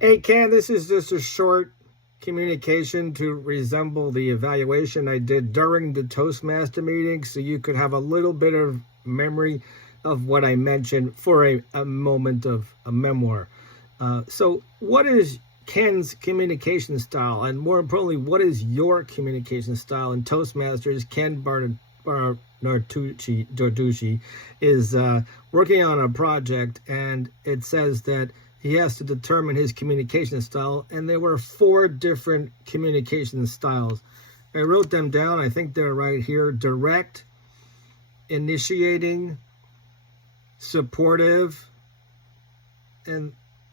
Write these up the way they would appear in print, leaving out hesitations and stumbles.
Hey, Ken, this is just a short communication to resemble the evaluation I did during the Toastmaster meeting so you could have a little bit of memory of what I mentioned for a moment of a memoir. So, what is Ken's communication style? And more importantly, what is your communication style? And Toastmasters, Ken Narducci is working on a project, and it says that he has to determine his communication style, and there were 4 different communication styles. I wrote them down. I think they're right here: direct, initiating, supportive, and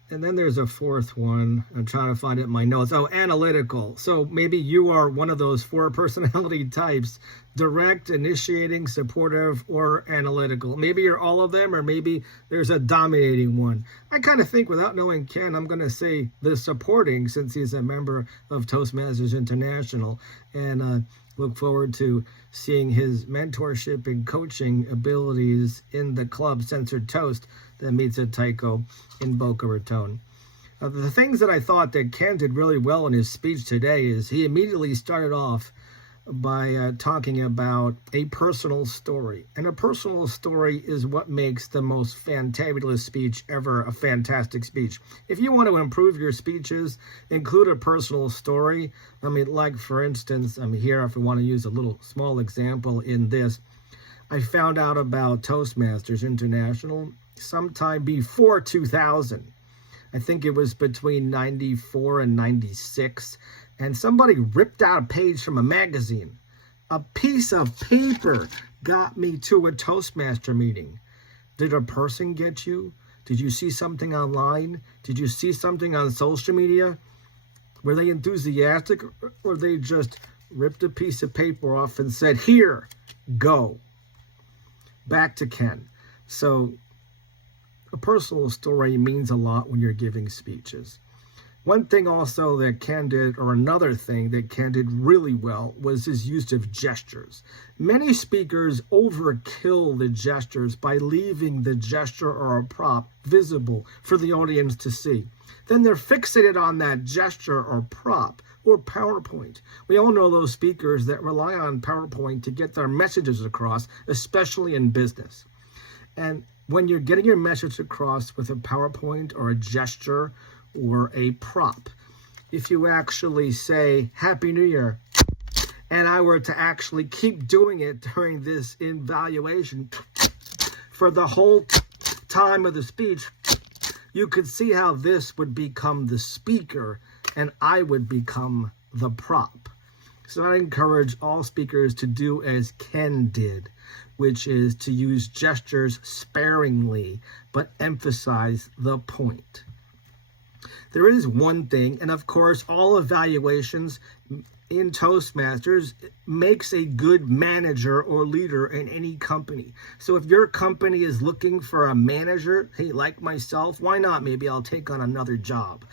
then there's a 4th one. I'm trying to find it in my notes. Oh, analytical. So maybe you are one of those 4 personality types: direct, initiating, supportive, or analytical. Maybe you're all of them, or maybe there's a dominating one. I kind of think, without knowing Ken, I'm going to say the supporting, since he's a member of Toastmasters International, and look forward to seeing his mentorship and coaching abilities in the club Censored Toast that meets at Tycho in Boca Raton. The things that I thought that Ken did really well in his speech today is he immediately started off by talking about a personal story. And a personal story is what makes the most fantabulous speech ever a fantastic speech. If you want to improve your speeches, include a personal story. I mean, like, for instance, I'm here, if we want to use a little small example in this, I found out about Toastmasters International sometime before 2000. I think it was between 94 and 96. And somebody ripped out a page from a magazine. A piece of paper got me to a Toastmaster meeting. Did a person get you? Did you see something online? Did you see something on social media? Were they enthusiastic, or they just ripped a piece of paper off and said, "Here, go"? Back to Ken. So a personal story means a lot when you're giving speeches. One thing also that Ken did, or another thing that Ken did really well, was his use of gestures. Many speakers overkill the gestures by leaving the gesture or a prop visible for the audience to see. Then they're fixated on that gesture or prop or PowerPoint. We all know those speakers that rely on PowerPoint to get their messages across, especially in business. And when you're getting your message across with a PowerPoint or a gesture or a prop, if you actually say Happy New Year, and I were to actually keep doing it during this evaluation for the whole time of the speech, you could see how this would become the speaker and I would become the prop. So I encourage all speakers to do as Ken did, which is to use gestures sparingly but emphasize the point. There is one thing, and of course, all evaluations in Toastmasters makes a good manager or leader in any company. So if your company is looking for a manager, hey, like myself, why not? Maybe I'll take on another job.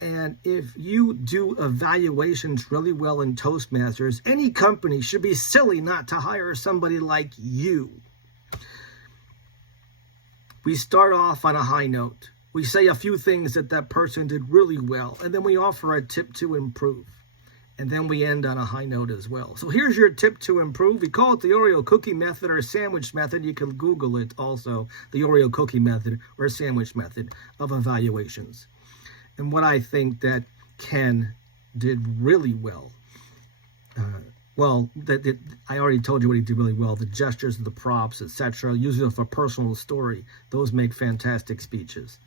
And if you do evaluations really well in Toastmasters, any company should be silly not to hire somebody like you. We start off on a high note. We say a few things that person did really well, and then we offer a tip to improve. And then we end on a high note as well. So here's your tip to improve. We call it the Oreo cookie method or sandwich method. You can Google it also, the Oreo cookie method or sandwich method of evaluations. And what I think that Ken did really well, I already told you what he did really well, the gestures, the props, etc., using it for personal story. Those make fantastic speeches.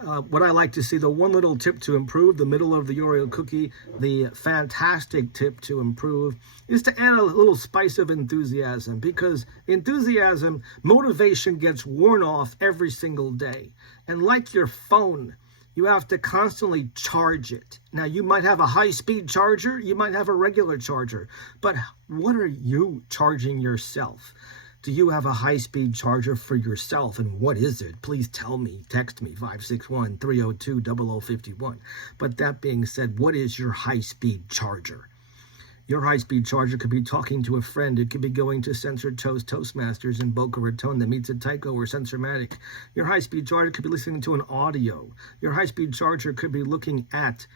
What I like to see, the one little tip to improve, the middle of the Oreo cookie, the fantastic tip to improve is to add a little spice of enthusiasm, because enthusiasm, motivation gets worn off every single day. And like your phone, you have to constantly charge it. Now, you might have a high-speed charger, you might have a regular charger, but what are you charging yourself? Do you have a high-speed charger for yourself, and what is it? Please tell me. Text me, 561-302-0051. But that being said, what is your high-speed charger? Your high-speed charger could be talking to a friend. It could be going to Censored Toast Toastmasters in Boca Raton that meets at Tyco or Sensormatic. Your high-speed charger could be listening to an audio. Your high-speed charger could be looking at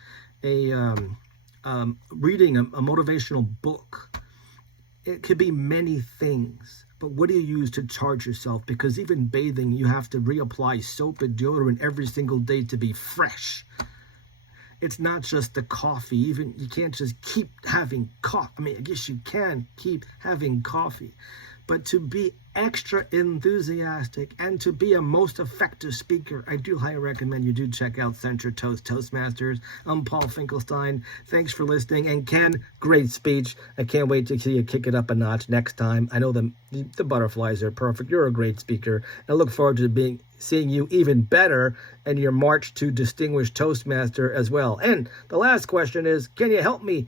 reading a motivational book. It could be many things. But what do you use to charge yourself? Because even bathing, you have to reapply soap and deodorant every single day to be fresh. It's not just the coffee. Even you can't just keep having coffee. I mean, I guess you can keep having coffee. But to be extra enthusiastic and to be a most effective speaker, I do highly recommend you do check out Censored Toast Toastmasters. I'm Paul Finkelstein. Thanks for listening. And Ken, great speech. I can't wait to see you kick it up a notch next time. I know the butterflies are perfect. You're a great speaker. I look forward to seeing you even better in your march to Distinguished Toastmaster as well. And the last question is, can you help me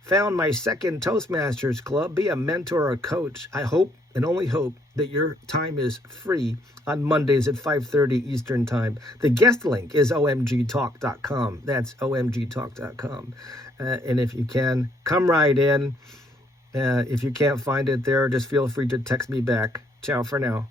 found my second Toastmasters Club, be a mentor or a coach? I hope and only hope that your time is free on Mondays at 5:30 Eastern Time. The guest link is omgtalk.com. That's omgtalk.com. And if you can, come right in. If you can't find it there, just feel free to text me back. Ciao for now.